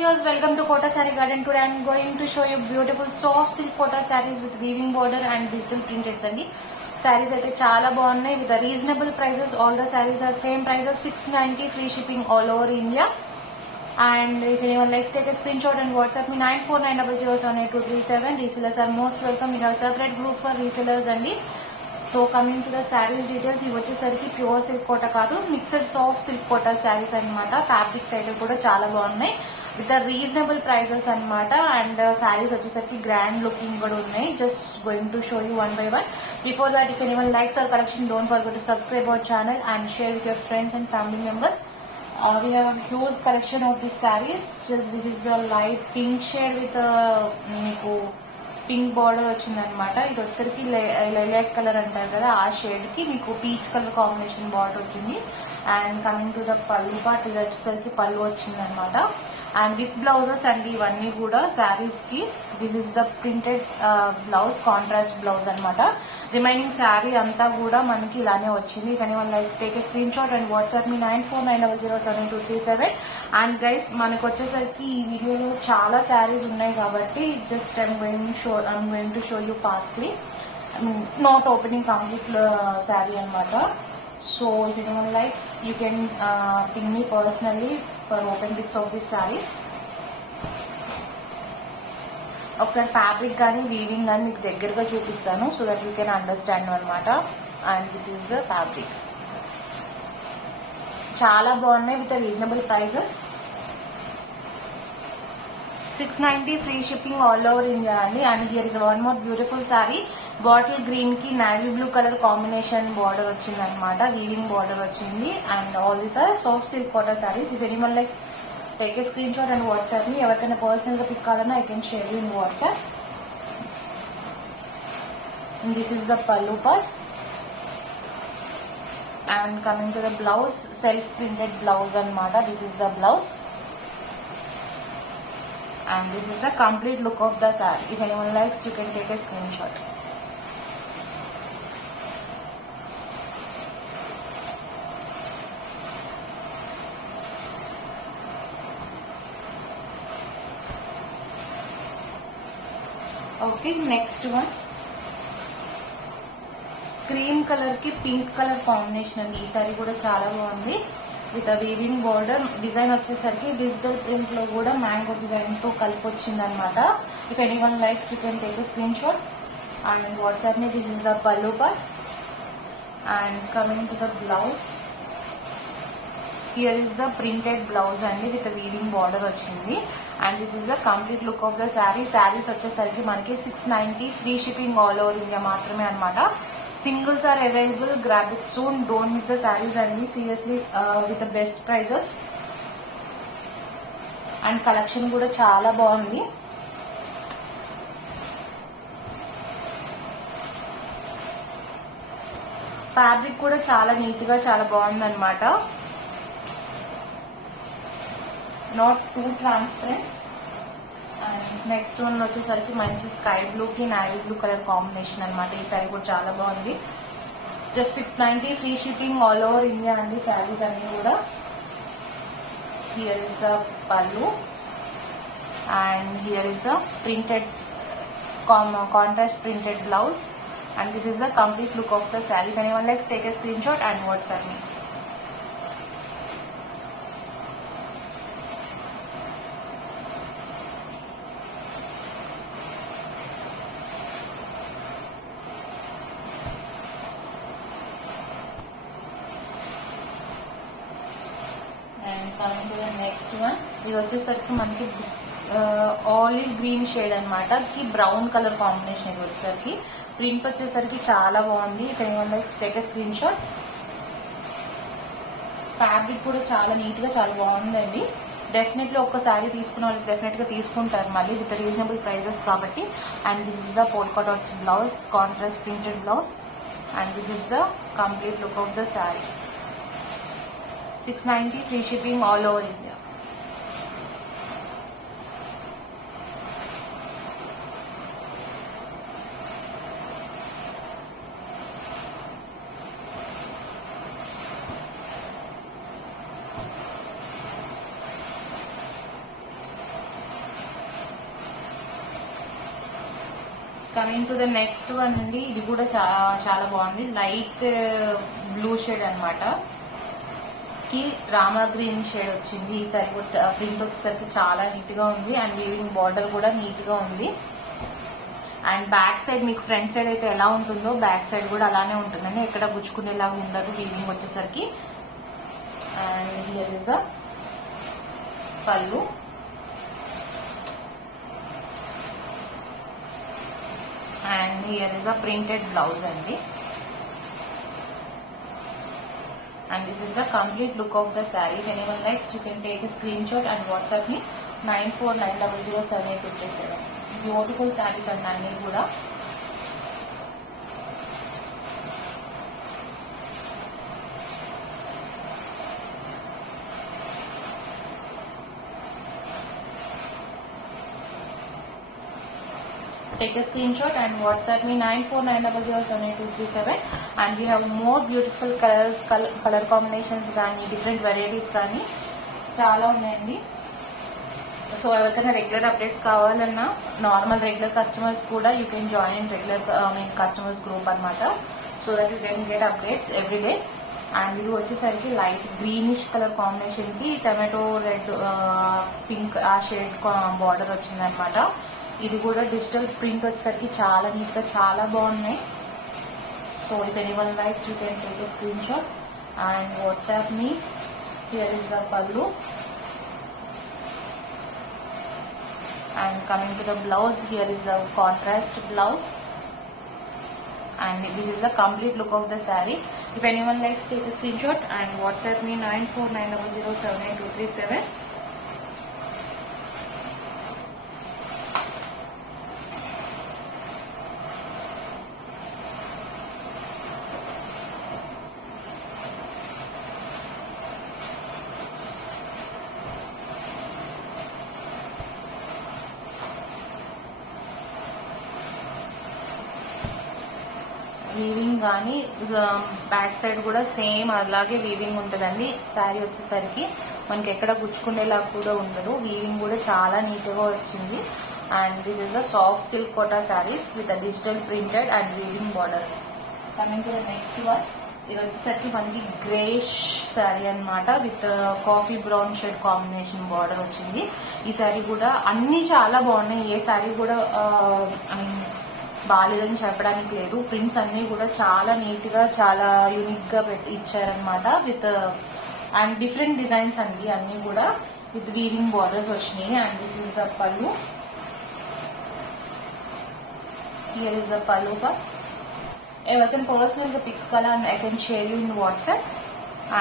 viewers, welcome to Kota Saree Garden. Today I am going to show you beautiful soft silk Kota sarees with weaving border and digital printed andi. Sarees aithe chaala baagunnai with a reasonable prices. All the sarees are same prices, 690, free shipping all over India. And if anyone likes, take a screenshot and WhatsApp me 9490078237. Resellers are most welcome. We have separate group for resellers andi. So coming to the saris డీటెయిల్స్, ఇవి వచ్చేసరికి pure silk కోట కాదు, mixed soft silk కోట శారీస్ అనమాట. ఫ్యాబ్రిక్స్ అయితే కూడా చాలా బాగున్నాయి with reasonable prices అనమాట. అండ్ శారీస్ వచ్చేసరికి గ్రాండ్ లుకింగ్ కూడా ఉన్నాయి. Just going to show you one by one. Before that, if anyone likes hour collection, don't forget to subscribe our channel and share with your friends and family members. We have a huge collection of these sarees. Just this is the light pink shade with మీకు pink border వచ్చిందనమాట. ఇది వచ్చరికి lilac colour అంటారు కదా, ఆ షేడ్ కి మీకు peach colour combination border వచ్చింది. అండ్ కమింగ్ టు ద పళ్ళు పార్ట్, ఇది వచ్చేసరికి పళ్ళు వచ్చిందనమాట. అండ్ విత్ బ్లౌజెస్ అండ్ ఇవన్నీ కూడా శారీస్ కి this is the printed blouse, contrast blouse అనమాట. రిమైనింగ్ శారీ అంతా కూడా మనకి ఇలానే వచ్చింది. If anyone likes, take a screenshot and WhatsApp me 9490078237. And guys, మనకు వచ్చేసరికి ఈ వీడియోలో చాలా శారీస్ ఉన్నాయి కాబట్టి just I'm going to show you fastly, not opening complete sari అనమాట. So if anyone likes, you can ping me personally for open pics of these sarees. ఒకసారి fabric కానీ వీవింగ్ కానీ మీకు దగ్గరగా చూపిస్తాను, so that you can understand అనమాట. And this is the fabric. చాలా బాగున్నాయి with reasonable prices. 690 free shipping all over India అండి. And here is one more beautiful saree. Bottle green కి navy blue colour combination border వచ్చింది అనమాట, weaving border వచ్చింది. And all these are soft silk Kota sarees. If anyone likes, take a screenshot and WhatsApp ని. ఎవరికైనా personal గా pic కావాలన్నా I can share you in WhatsApp. This is the pallu part. And coming to the blouse, self printed blouse అనమాట. This is the blouse. And this is the complete look of the saree. If anyone likes, you can take a screenshot. Okay, next one. Cream colour కి pink colour combination అండి. ఈ సారీ కూడా చాలా బాగుంది with weaving border. Design వచ్చేసరికి digital print లో కూడా mango design తో కలిపి వచ్చింది అనమాట. If anyone likes, you can take a screenshot and WhatsApp me. This is the pallu part. And coming to the blouse, here is the printed blouse అండి with weaving border వచ్చింది. And this is the complete look of the sari. శారీస్ వచ్చేసరికి మనకి 690 free shipping all over India మాత్రమే అనమాట. Singles are available, grab it soon. Don't miss the sarees and seriously with the best prices. And collection kuda chaala baagundi. Fabric kuda chaala neat ga chaala baagundi anamata. Not too transparent. And next one వచ్చేసరికి మంచి sky blue కి navy blue colour combination అనమాట. ఈ శారీ కూడా చాలా బాగుంది. జస్ట్ 690 free shipping all over India అండి శారీస్ అన్ని కూడా. Here is the pallu and here is the printed contrast printed blouse. And this is the complete look of the sari. If anyone likes, take a screenshot and WhatsApp me. And coming to the next one, ఇది వచ్చేసరికి మనకి olive green shade అనమాట కి brown colour combination. ఇది వచ్చేసరికి ప్రింట్ వచ్చేసరికి చాలా బాగుంది. If anyone likes, take a screen shot. Fabric కూడా చాలా నీట్ గా చాలా బాగుందండి. డెఫినెట్లీ ఒక్కసారి తీసుకున్న వాళ్ళకి డెఫినెట్ గా తీసుకుంటారు మళ్ళీ విత్ రీజనబుల్ ప్రైజెస్ కాబట్టి. And this is the polka dots blouse, contrast printed blouse. And this is the complete look of the sari. 690 free shipping all over India. Coming to the next one అండి, ఇది కూడా చాలా బాగుంది. Light blue shade అనమాట కి Rama green shade వచ్చింది. ఈసారి కూడా ప్రింట్ వచ్చేసరికి చాలా నీట్ గా ఉంది అండ్ వీవింగ్ బార్డర్ కూడా నీట్ గా ఉంది. అండ్ బ్యాక్ సైడ్ మీకు ఫ్రంట్ సైడ్ అయితే ఎలా ఉంటుందో బ్యాక్ సైడ్ కూడా అలానే ఉంటుందండి, ఎక్కడ గుచ్చుకునేలాగా ఉండదు వీవింగ్ వచ్చేసరికి. అండ్ హియర్ ఇస్ ద పళ్ళు. And here is the printed blouse అండి. And this is the complete look of the saree. If anyone likes, you can take a screenshot and WhatsApp me 9490078237. Beautiful sarees and అన్నీ కూడా. Take a screenshot and WhatsApp me 9490078237. And we have more beautiful colors, color combinations కానీ different varieties కానీ చాలా ఉన్నాయండి. So ఎవరికైనా regular updates కావాలన్నా normal regular customers కూడా you can join in regular customers group అనమాట. So that you can get updates everyday. And ఇది వచ్చేసరికి లైట్ గ్రీనిష్ కలర్ కాంబినేషన్కి టమాటో రెడ్ పింక్ ఆ షేడ్ బార్డర్ వచ్చిందనమాట. ఇది కూడా డిజిటల్ ప్రింట్ వచ్చేసరికి చాలా నీట్గా చాలా బాగున్నాయి. So if anyone likes you can take a screenshot and WhatsApp me. Here is the పల్లు. And coming to the blouse, here is the contrast blouse. And this is the complete look of the saree. If anyone likes, take a screenshot and WhatsApp me 9490078237. వీవింగ్ కానీ back side కూడా సేమ్ అలాగే వీవింగ్ ఉంటుందండి. శారీ వచ్చేసరికి మనకి ఎక్కడ గుచ్చుకునేలా కూడా ఉండదు. వీవింగ్ కూడా చాలా నీట్గా వచ్చింది. And this is the soft silk Kota saris with digital printed and weaving border. Coming to the next one, ఇది వచ్చేసరికి మనకి గ్రేష్ శారీ అనమాట with coffee brown shade combination border వచ్చింది. ఈ శారీ కూడా అన్ని చాలా బాగున్నాయి. ఏ శారీ కూడా బాగాలేదని చెప్పడానికి లేదు. ప్రింట్స్ అన్నీ కూడా చాలా నీట్గా చాలా యూనిక్గా ఇచ్చారనమాట. విత్ అండ్ డిఫరెంట్ డిజైన్స్ అండి అన్నీ కూడా విత్ వీవింగ్ బార్డర్స్ వచ్చినాయి. అండ్ దిస్ ఇస్ ద పల్లు. హియర్ ఇస్ ద పల్లు. ఎవరికైనా పర్సనల్గా పిక్స్ కలా I can share you in WhatsApp.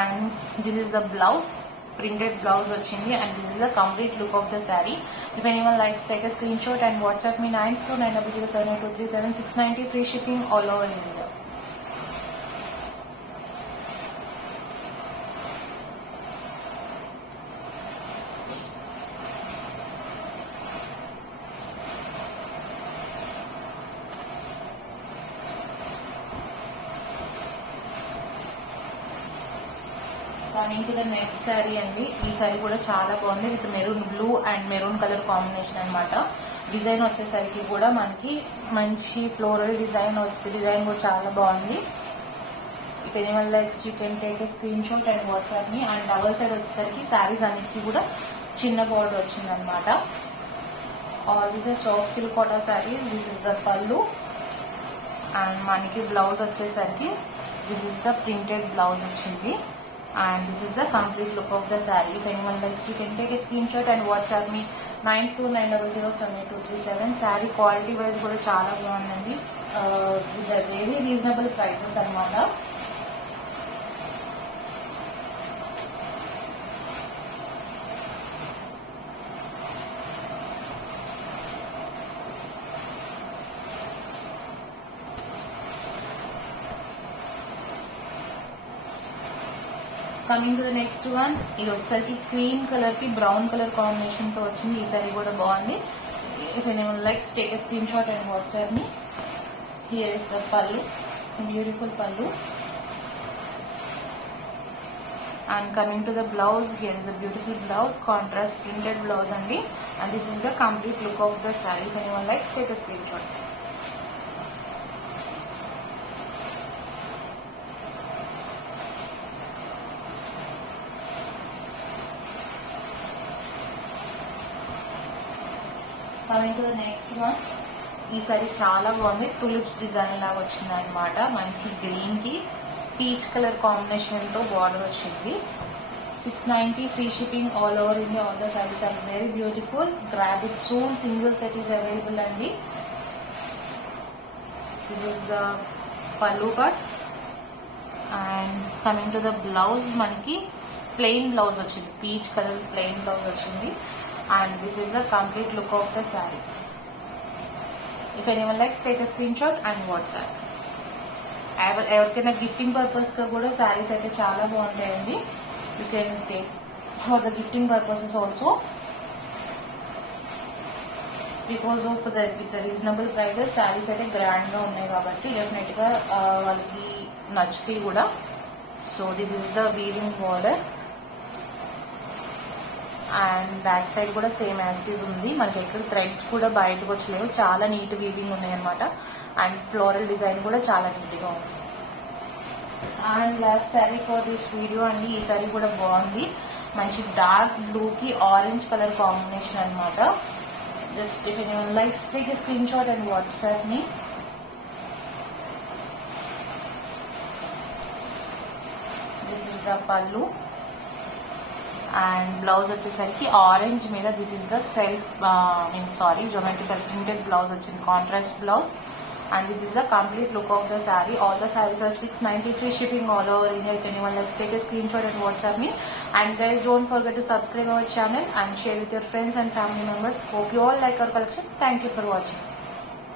And this is the blouse, printed blouse వచ్చింది. and this is the complete look of the saree. If anyone likes, take a screenshot and WhatsApp me 9490078237. 690 free shipping all over India. Coming to the next sari అండి. ఈ శారీ కూడా చాలా బాగుంది with maroon blue and maroon colour combination అనమాట. డిజైన్ వచ్చేసరికి కూడా మనకి మంచి ఫ్లోరల్ డిజైన్ వచ్చి డిజైన్ కూడా చాలా బాగుంది. If anyone likes you can take a screenshot and WhatsApp me. And double side వచ్చేసరికి శారీస్ అన్నిటికీ కూడా చిన్న బోర్డర్ వచ్చిందనమాట. All this are soft silk Kota saris. This is the pallu. And మనకి బ్లౌజ్ వచ్చేసరికి this is the printed blouse వచ్చింది. And this is the complete look of the saree. If anyone likes, you can take a screenshot and WhatsApp me 9490078237. Saree quality wise కూడా చాలా బాగుందండి. with a very reasonable prices అన్నమాట. Coming to the next one, ఇది వచ్చేసరికి cream colour కి brown colour combination తో వచ్చింది. ఈ సారీ కూడా బాగుంది. If anyone likes, take a screenshot and WhatsApp me. Here is the పల్లు, బ్యూటిఫుల్ పల్లు. And coming to the blouse, here is a beautiful blouse, contrast printed blouse అండి. And this is the complete look of the saree. If anyone likes, take a screenshot. Coming to the next one. ఈ సారీ చాలా బాగుంది, tulips design లాగా వచ్చింది అనమాట. మంచి గ్రీన్ కి peach colour combination తో బార్డర్ వచ్చింది. 690 free shipping all over India. All the sarees are very beautiful. Grab it soon. Single set is available andi. This is the pallu part. And coming to the blouse, manaki plain blouse vachindi, peach color plain blouse vachindi. And this is the complete look of the saree. If anyone likes, take a screenshot and WhatsApp. ఎవరికైనా gifting purpose గా కూడా saris అయితే చాలా బాగుంటాయండి. You can take for the gifting purposes also. Because of the reasonable prices saris అయితే గ్రాండ్ గా ఉన్నాయి కాబట్టి డెఫినెట్ గా వాళ్ళకి నచ్చుతాయి కూడా. So this is the weaving border and back side కూడా సేమ్ యాజ్ ఇట్ ఈస్ ఉంది. మనకి ఎక్కడ థ్రెడ్స్ కూడా బయటకు వచ్చలేవు, చాలా నీట్ వీవింగ్ ఉన్నాయి అనమాట. అండ్ ఫ్లోరల్ డిజైన్ కూడా చాలా నీట్గా ఉంది. And last saree for this video అండి. ఈ శారీ కూడా బాగుంది, మంచి డార్క్ బ్లూకి ఆరెంజ్ కలర్ కాంబినేషన్ అనమాట. Just if anyone likes, take a screenshot and WhatsApp me. This is the pallu and blouse వచ్చేసరికి ఆరెంజ్ మీద this is the geometrical printed blouse వచ్చింది, contrast blouse. And this is the complete look of the saree. All the sarees are 690 free shipping all over India. If anyone likes, take a screenshot and WhatsApp me. And guys, don't forget to subscribe our channel and share with your friends and family members. Hope you all like our collection. Thank you for watching.